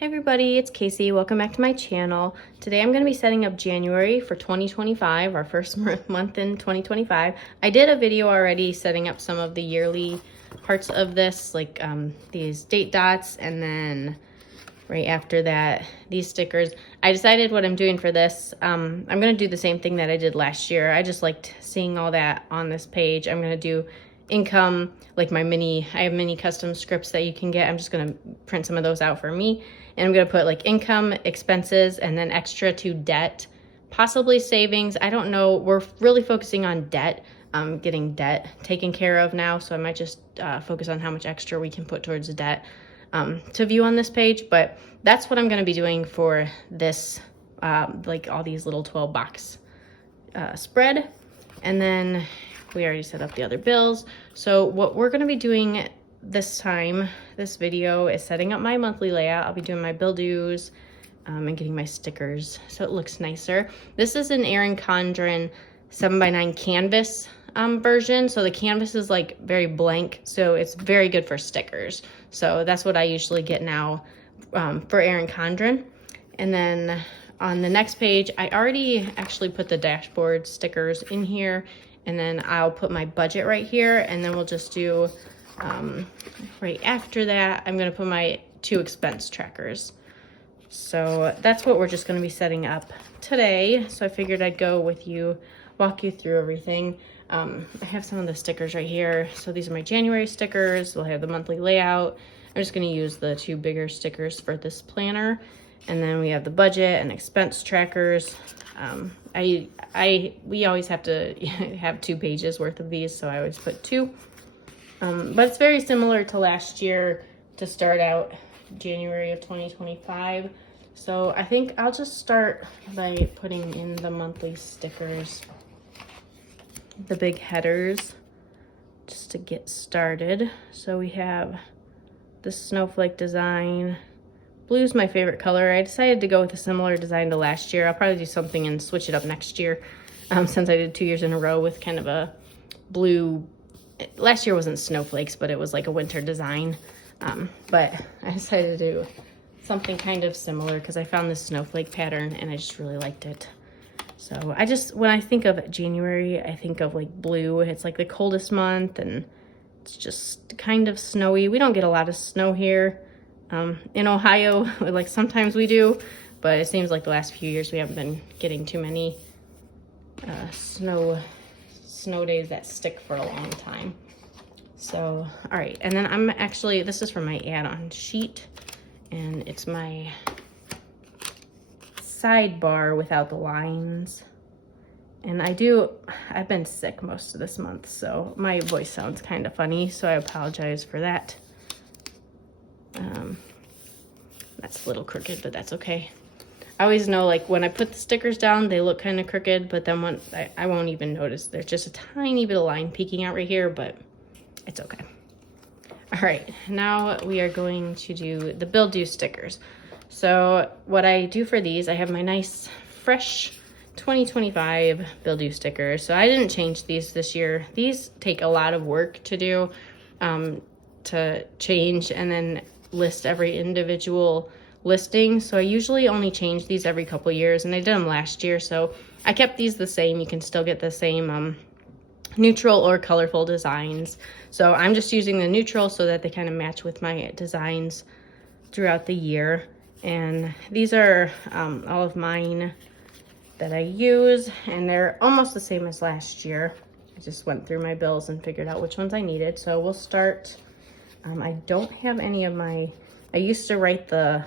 Hey everybody, it's Kaycee. Welcome back to my channel. Today I'm going to be setting up January for 2025, our first month in 2025. I did a video already setting up some of the yearly parts of this, like these date dots, and then right after that, these stickers. I decided what I'm doing for this. I'm going to do the same thing that I did last year. I just liked seeing all that on this page. I'm going to do income, like I have mini custom scripts that you can get. I'm just going to print some of those out for me. And I'm going to put like income, expenses, and then extra to debt, possibly savings. I don't know. We're really focusing on debt, getting debt taken care of now. So I might just focus on how much extra we can put towards the debt to view on this page. But that's what I'm going to be doing for this, like all these little 12 box spread. And then we already set up the other bills. So what we're going to be doing this video is setting up my monthly layout. I'll be doing my bill dues and getting my stickers so it looks nicer. This is an Erin Condren 7x9 canvas version. So the canvas is like very blank, so it's very good for stickers. So that's what I usually get now for Erin Condren. And then on the next page, I already actually put the dashboard stickers in here, and then I'll put my budget right here, and then we'll just do right after that, I'm going to put my 2 expense trackers. So that's what we're just going to be setting up today. So I figured I'd go with you, walk you through everything. I have some of the stickers right here. So these are my January stickers. We'll have the monthly layout. I'm just going to use the 2 bigger stickers for this planner. And then we have the budget and expense trackers. We always have to have 2 pages worth of these, so I always put 2. But it's very similar to last year to start out January of 2025. So I think I'll just start by putting in the monthly stickers, the big headers, just to get started. So we have the snowflake design. Blue's my favorite color. I decided to go with a similar design to last year. I'll probably do something and switch it up next year, since I did 2 years in a row with kind of a blue. Last year wasn't snowflakes, but it was like a winter design. But I decided to do something kind of similar because I found this snowflake pattern and I just really liked it. So when I think of January, I think of like blue. It's like the coldest month and it's just kind of snowy. We don't get a lot of snow here in Ohio. Like sometimes we do, but it seems like the last few years we haven't been getting too many snow days that stick for a long time. So all right, and then this is for my add-on sheet, and it's my sidebar without the lines. And I've been sick most of this month, so my voice sounds kind of funny, so I apologize for that. That's a little crooked, but that's okay. I always know, like, when I put the stickers down, they look kind of crooked, but then when I won't even notice. There's just a tiny bit of line peeking out right here, but it's okay. All right, now we are going to do the bill due stickers. So what I do for these, I have my nice, fresh 2025 bill due stickers. So I didn't change these this year. These take a lot of work to do, to change and then list every individual listing. So I usually only change these every couple years, and I did them last year, so I kept these the same. You can still get the same neutral or colorful designs. So I'm just using the neutral so that they kind of match with my designs throughout the year. And these are all of mine that I use, and they're almost the same as last year. I just went through my bills and figured out which ones I needed. So we'll start. I don't have any of I used to write the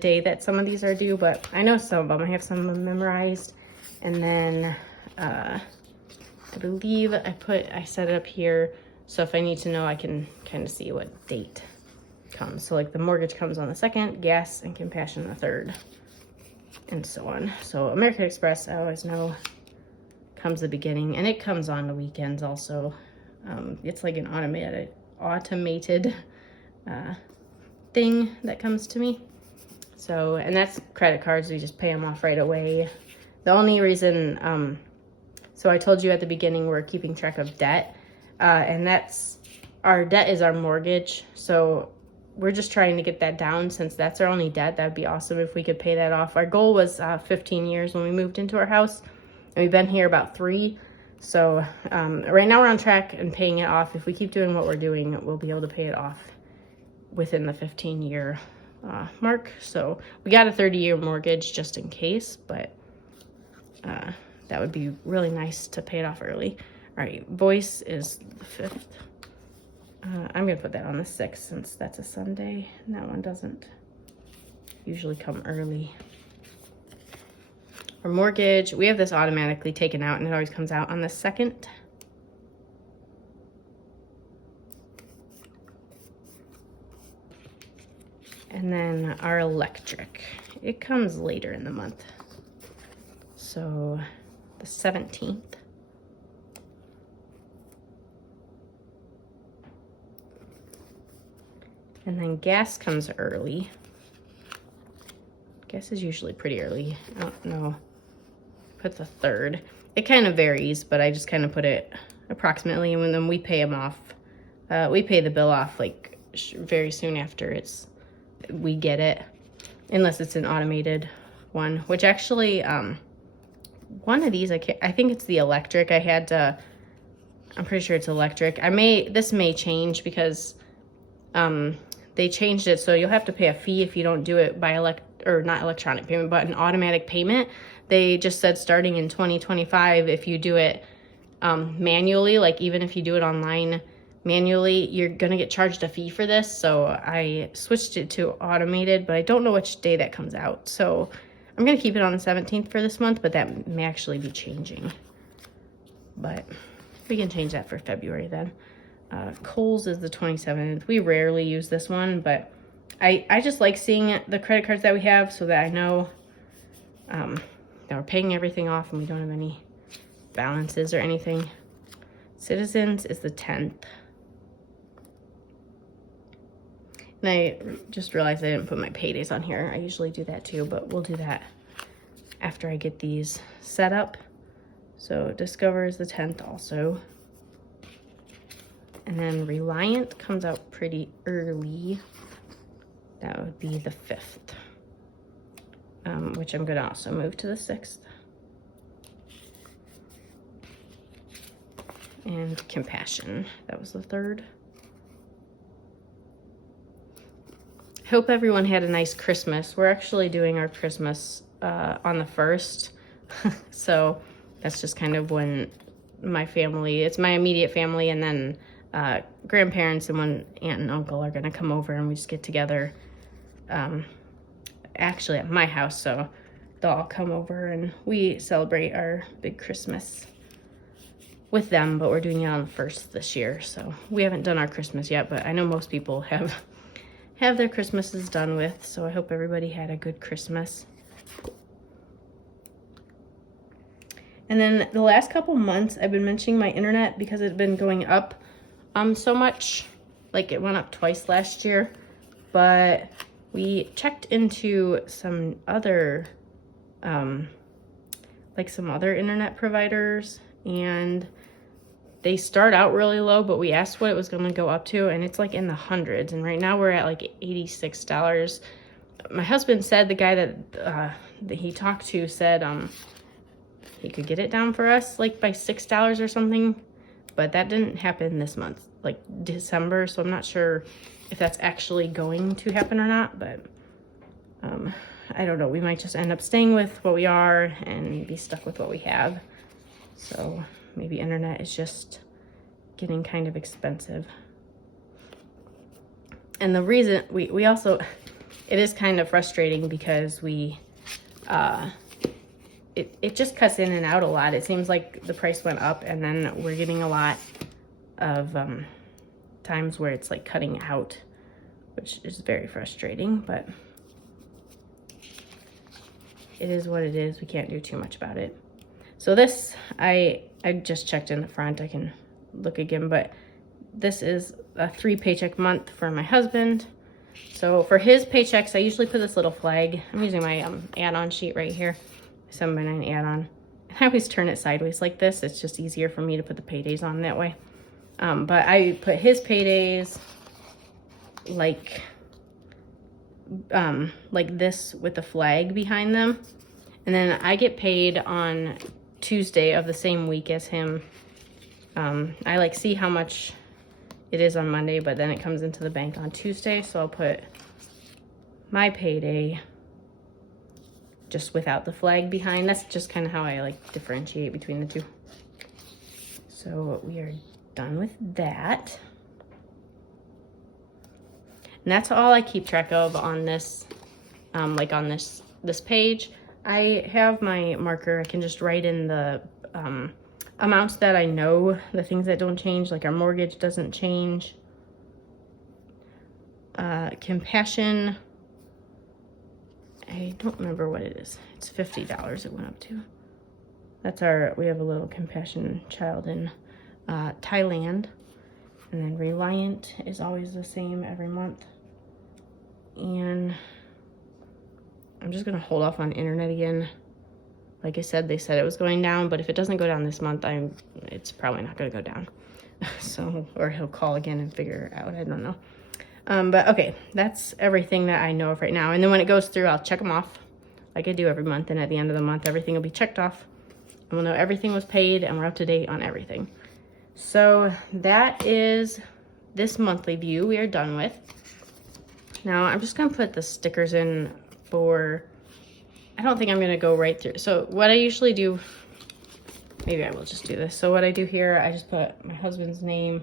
day that some of these are due, but I know some of them. I have some of them memorized. And then I believe I set it up here, so if I need to know, I can kind of see what date comes. So like the mortgage comes on the 2nd, gas and compassion the 3rd, and so on. So American Express, I always know, comes the beginning, and it comes on the weekends also. It's like an automated thing that comes to me. So, and that's credit cards. We just pay them off right away. The only reason, so I told you at the beginning we're keeping track of debt, and our debt is our mortgage. So we're just trying to get that down since that's our only debt. That'd be awesome if we could pay that off. Our goal was 15 years when we moved into our house, and we've been here about 3. So right now we're on track and paying it off. If we keep doing what we're doing, we'll be able to pay it off within the 15-year mark. So we got a 30-year mortgage just in case, but that would be really nice to pay it off early. All right, voice is the 5th. I'm gonna put that on the 6th since that's a Sunday. And that one doesn't usually come early. Our mortgage, we have this automatically taken out and it always comes out on the 2nd. And then our electric, it comes later in the month. So the 17th. And then gas comes early. Gas is usually pretty early. I don't know. Put the 3rd. It kind of varies, but I just kind of put it approximately. And then we pay them off. We pay the bill off like very soon after we get it, unless it's an automated one. Which actually, one of these I think it's the electric. I'm pretty sure it's electric. This may change because they changed it, so you'll have to pay a fee if you don't do it by not electronic payment, but an automatic payment. They just said starting in 2025, if you do it manually, like even if you do it online manually, you're gonna get charged a fee for this. So I switched it to automated, but I don't know which day that comes out. So I'm gonna keep it on the 17th for this month, but that may actually be changing. But we can change that for February then. Kohl's is the 27th. We rarely use this one, but I just like seeing the credit cards that we have so that I know that we're paying everything off and we don't have any balances or anything. Citizens is the 10th. And I just realized I didn't put my paydays on here. I usually do that too, but we'll do that after I get these set up. So Discover is the 10th also. And then Reliant comes out pretty early. That would be the 5th, which I'm gonna also move to the 6th. And Compassion, that was the 3rd. Hope everyone had a nice Christmas. We're actually doing our Christmas on the 1st. So that's just kind of when my family, it's my immediate family, and then grandparents and one aunt and uncle are gonna come over and we just get together actually at my house, so they'll all come over and we celebrate our big Christmas with them, but we're doing it on the 1st this year. So we haven't done our Christmas yet, but I know most people have their Christmases done with, so I hope everybody had a good Christmas. And then the last couple months I've been mentioning my internet because it's been going up so much. Like it went up twice last year, but we checked into some other some other internet providers, and they start out really low, but we asked what it was going to go up to, and it's like in the hundreds, and right now we're at like $86. My husband said, the guy that he talked to said he could get it down for us like by $6 or something, but that didn't happen this month, like December, so I'm not sure if that's actually going to happen or not, but I don't know. We might just end up staying with what we are and be stuck with what we have. So maybe internet is just getting kind of expensive. And the reason we also, it is kind of frustrating because it just cuts in and out a lot. It seems like the price went up and then we're getting a lot of times where it's like cutting out, which is very frustrating, but it is what it is. We can't do too much about it. So this, I just checked in the front. I can look again, but this is a 3 paycheck month for my husband. So for his paychecks, I usually put this little flag. I'm using my add-on sheet right here, 7x9 add-on. I always turn it sideways like this. It's just easier for me to put the paydays on that way. But I put his paydays like like this with the flag behind them. And then I get paid on Tuesday of the same week as him. I like see how much it is on Monday, but then it comes into the bank on Tuesday. So I'll put my payday just without the flag behind. That's just kind of how I like differentiate between the two. So we are done with that. And that's all I keep track of on this, like on this page. I have my marker. I can just write in the amounts that I know, the things that don't change, like our mortgage doesn't change. Compassion, I don't remember what it is. It's $50 it went up to. That's we have a little compassion child in Thailand. And then Reliant is always the same every month. And I'm just gonna hold off on internet again. Like I said, they said it was going down, but if it doesn't go down this month, it's probably not gonna go down. So, or he'll call again and figure it out, I don't know. But okay, that's everything that I know of right now. And then when it goes through, I'll check them off like I do every month. And at the end of the month, everything will be checked off. And we'll know everything was paid and we're up to date on everything. So that is this monthly view we are done with. Now I'm just gonna put the stickers in for, I don't think I'm gonna go right through. So what I usually do, maybe I will just do this. So what I do here, I just put my husband's name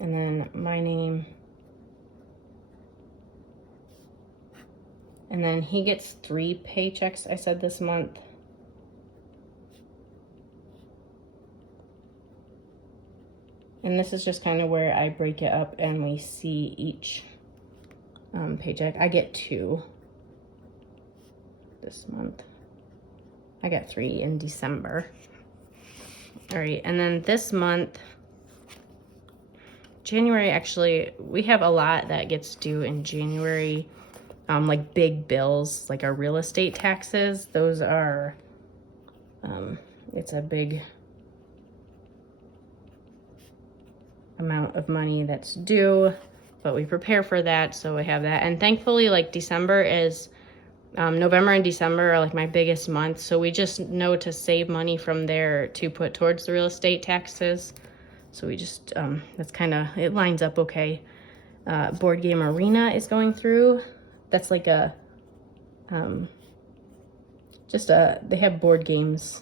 and then my name. And then he gets 3 paychecks, I said, this month. And this is just kind of where I break it up and we see each paycheck. I get 2 this month. I got 3 in December. All right, and then this month, January, actually, we have a lot that gets due in January. Like big bills, like our real estate taxes. Those are, it's a big amount of money that's due, but we prepare for that, so we have that. And thankfully, like December is, November and December are like my biggest months, so we just know to save money from there to put towards the real estate taxes. So we just, that's kind of, it lines up okay. Board Game Arena is going through. That's like a, they have board games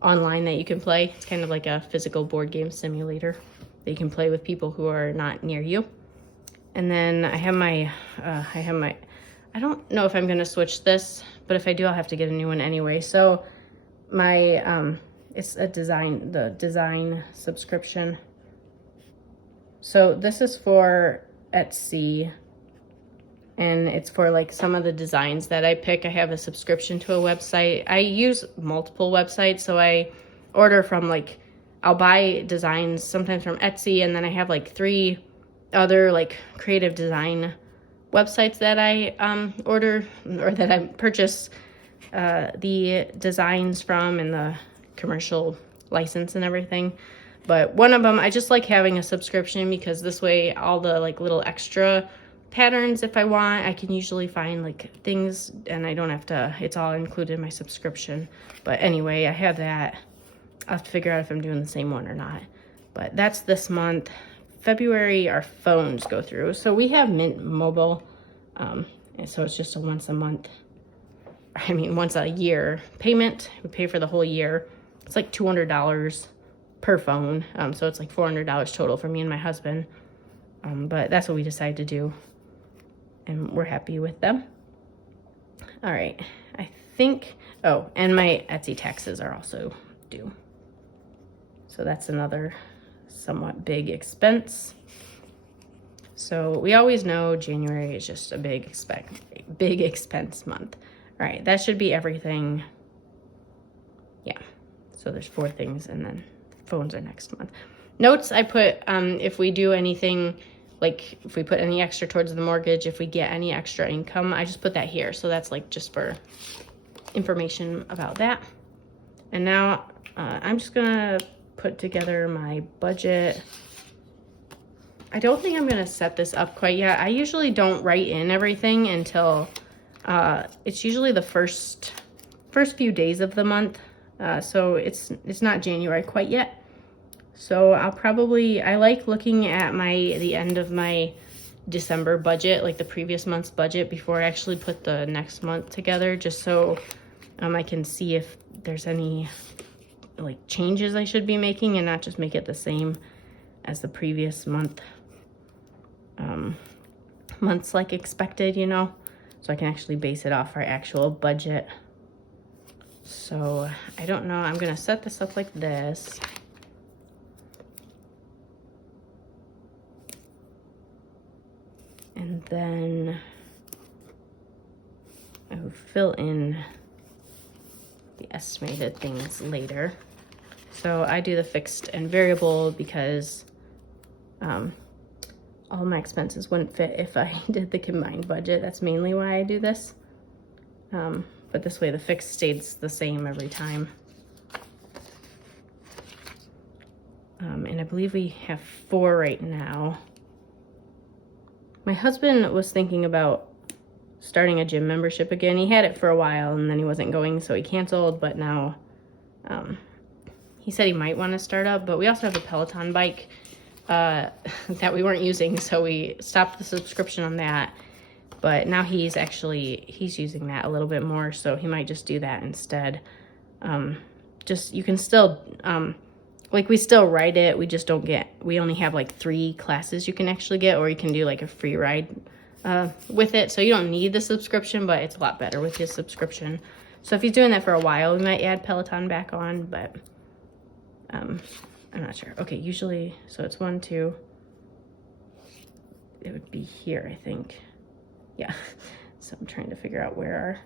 online that you can play. It's kind of like a physical board game simulator that you can play with people who are not near you. And then I have my, I don't know if I'm gonna switch this, but if I do, I'll have to get a new one anyway. So my, it's the design subscription. So this is for Etsy, and it's for like some of the designs that I pick. I have a subscription to a website. I use multiple websites, so I order from like, I'll buy designs sometimes from Etsy, and then I have like 3 other like creative design websites that I order, or that I purchase the designs from and the commercial license and everything. But one of them, I just like having a subscription because this way all the like little extra patterns, if I want, I can usually find like things and I don't have to, it's all included in my subscription. But anyway, I have that. I'll have to figure out if I'm doing the same one or not. But that's this month. February, our phones go through. So we have Mint Mobile. And so it's just a once a year payment. We pay for the whole year. It's like $200 per phone. So it's like $400 total for me and my husband. But that's what we decided to do. And we're happy with them. All right, I think, oh, and my Etsy taxes are also due. So that's another somewhat big expense. So we always know January is just a big expense month. All right, that should be everything. Yeah, so there's 4 things, and then phones are next month. Notes, I put, if we do anything, like if we put any extra towards the mortgage, if we get any extra income, I just put that here. So that's like just for information about that. And now I'm just gonna put together my budget. I don't think I'm gonna set this up quite yet. I usually don't write in everything until it's usually the first few days of the month. So it's not January quite yet. So I like looking at the end of my December budget, like the previous month's budget, before I actually put the next month together, just so I can see if there's any like changes I should be making and not just make it the same as the previous months like expected, you know, so I can actually base it off our actual budget. So I don't know, I'm gonna set this up like this. And then I will fill in the estimated things later. So I do the fixed and variable because all my expenses wouldn't fit if I did the combined budget. That's mainly why I do this. But this way the fixed stays the same every time. And I believe we have 4 right now. My husband was thinking about starting a gym membership again. He had it for a while and then he wasn't going, so he canceled, but now he said he might want to start up. But we also have a Peloton bike that we weren't using, so we stopped the subscription on that. But now he's using that a little bit more, so he might just do that instead. You can still like, we still ride it, we only have like 3 classes you can actually get, or you can do like a free ride with it. So you don't need the subscription, but it's a lot better with his subscription. So if he's doing that for a while, we might add Peloton back on, but I'm not sure. Okay, usually, so it's 1, 2, it would be here, I think. Yeah, so I'm trying to figure out where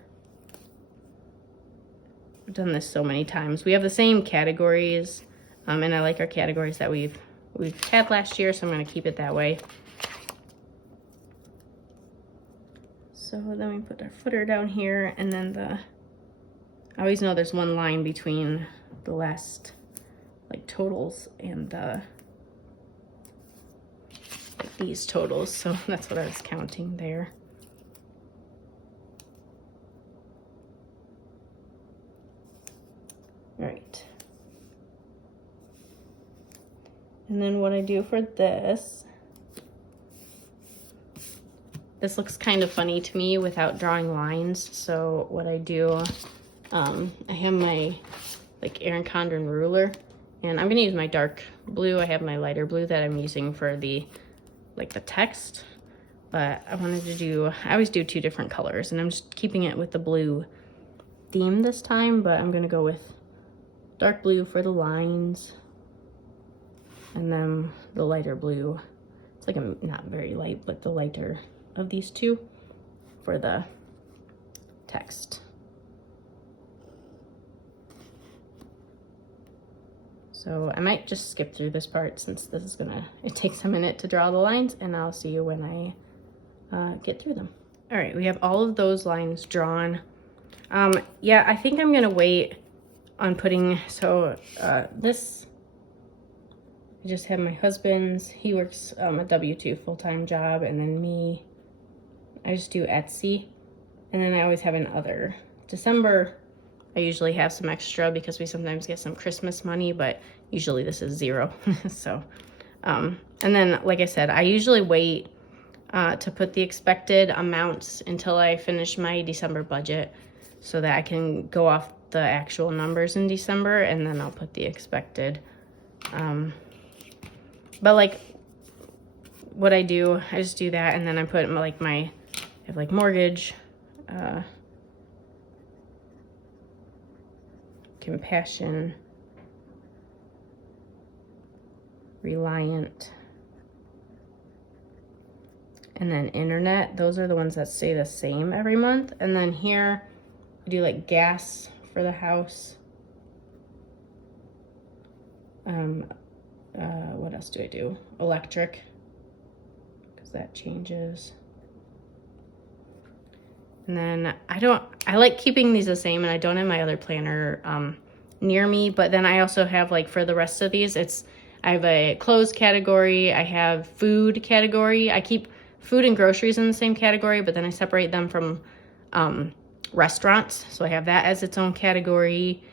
I've done this so many times. We have the same categories. And I like our categories that we've had last year, so I'm going to keep it that way. So then we put our footer down here, and then I always know there's one line between the last like totals and these totals, so that's what I was counting there. All right. And then what I do for this looks kind of funny to me without drawing lines. So what I do, I have my like Erin Condren ruler, and I'm gonna use my dark blue. I have my lighter blue that I'm using for the text, but I always do 2 different colors, and I'm just keeping it with the blue theme this time, but I'm gonna go with dark blue for the lines. And then the lighter blue, it's like not very light, but the lighter of these 2 for the text. So I might just skip through this part since it takes a minute to draw the lines, and I'll see you when I get through them. All right, we have all of those lines drawn. Yeah, I think I'm gonna wait on putting, this, I just have my husband's, he works a W-2 full-time job, and then me, I just do Etsy, and then I always have an other. December, I usually have some extra because we sometimes get some Christmas money, but usually this is 0. So, and then, like I said, I usually wait to put the expected amounts until I finish my December budget so that I can go off the actual numbers in December, and then I'll put the expected. But like what I do, I just do that, and then I put like I have like mortgage, compassion, reliant, and then internet. Those are the ones that stay the same every month. And then here I do like gas for the house. What else do I do? Electric, because that changes. And then I like keeping these the same, and I don't have my other planner near me, but then I also have, like, for the rest of these, I have a clothes category. I have food category. I keep food and groceries in the same category, but then I separate them from restaurants. So I have that as its own category.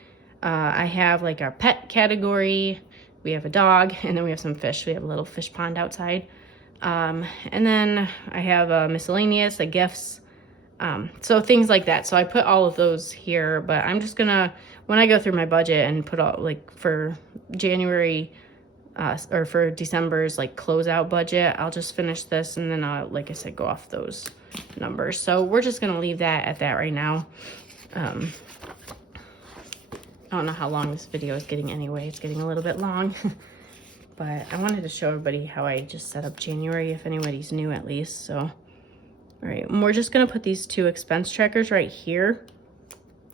I have like our pet category. We have a dog, and then we have some fish. We have a little fish pond outside. And then I have miscellaneous, gifts, so things like that. So I put all of those here, but I'm just gonna, when I go through my budget and put all, like for January, or for December's like closeout budget, I'll just finish this and then I'll, like I said, go off those numbers. So we're just gonna leave that at that right now. I don't know how long this video is getting anyway. It's getting a little bit long. But I wanted to show everybody how I just set up January, if anybody's new at least. So, all right, and we're just gonna put these 2 expense trackers right here.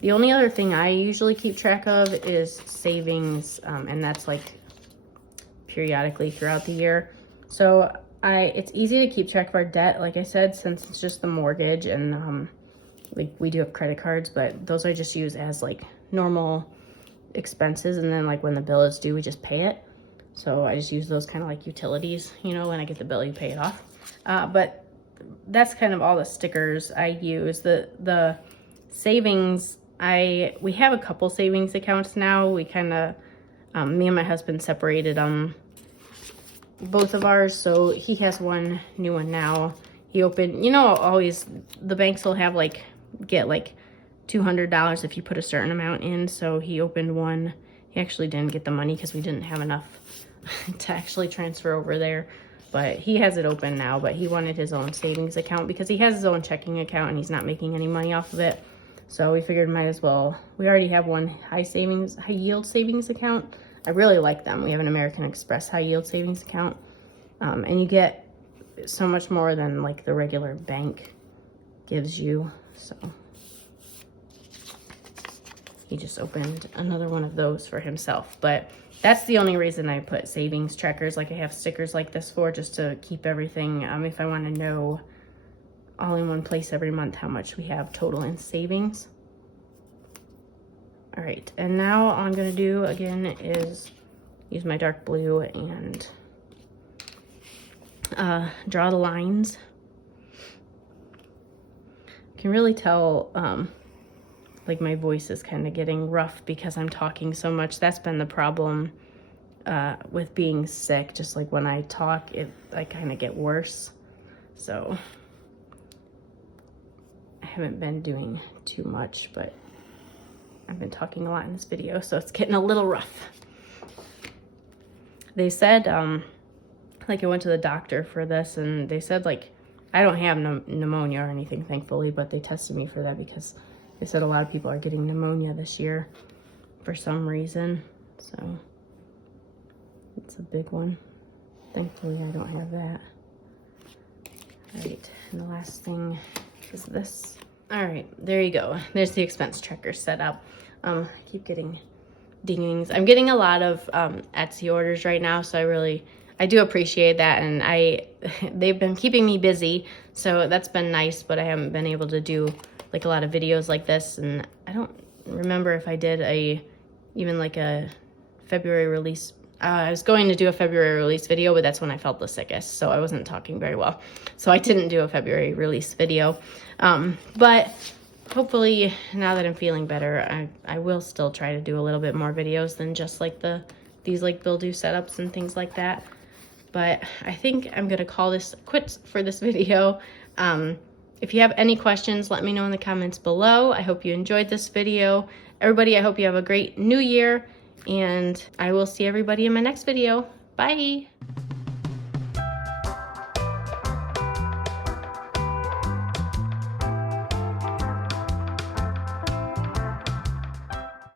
The only other thing I usually keep track of is savings, and that's like periodically throughout the year. So it's easy to keep track of our debt, like I said, since it's just the mortgage, and like we do have credit cards, but those I just use as like normal expenses, and then like when the bill is due, we just pay it. So I just use those kind of like utilities, you know, when I get the bill, you pay it off. But that's kind of all the stickers I use. The savings, we have a couple savings accounts now. We kind of, me and my husband separated both of ours. So he has one new one now. He opened, you know, always the banks will have like, get like $200 if you put a certain amount in. So he opened one. He actually didn't get the money because we didn't have enough to actually transfer over there, but he has it open now. But he wanted his own savings account because he has his own checking account and he's not making any money off of it. So we figured might as well. We already have one high yield savings account. I really like them. We have an American Express high yield savings account, and you get so much more than like the regular bank gives you. So he just opened another one of those for himself. But that's the only reason I put savings trackers. Like I have stickers like this for, just to keep everything, if I want to know all in one place every month how much we have total in savings. All right, and now all I'm gonna do again is use my dark blue and draw the lines. You can really tell like my voice is kind of getting rough because I'm talking so much. That's been the problem with being sick. Just like when I talk, I kind of get worse. So I haven't been doing too much, but I've been talking a lot in this video, so it's getting a little rough. They said, like I went to the doctor for this, and they said like, I don't have pneumonia or anything, thankfully, but they tested me for that because they said a lot of people are getting pneumonia this year for some reason. So it's a big one. Thankfully, I don't have that. All right, and the last thing is this. All right, there you go. There's the expense tracker set up. I keep getting dingings. I'm getting a lot of Etsy orders right now, so I do appreciate that, and they've been keeping me busy, so that's been nice, but I haven't been able to do like a lot of videos like this, and I don't remember if I did even like a February release. I was going to do a February release video, but that's when I felt the sickest, so I wasn't talking very well. So I didn't do a February release video. But hopefully now that I'm feeling better, I will still try to do a little bit more videos than just like these like build-do setups and things like that. But I think I'm gonna call this quits for this video. If you have any questions, let me know in the comments below. I hope you enjoyed this video. Everybody, I hope you have a great new year, and I will see everybody in my next video. Bye.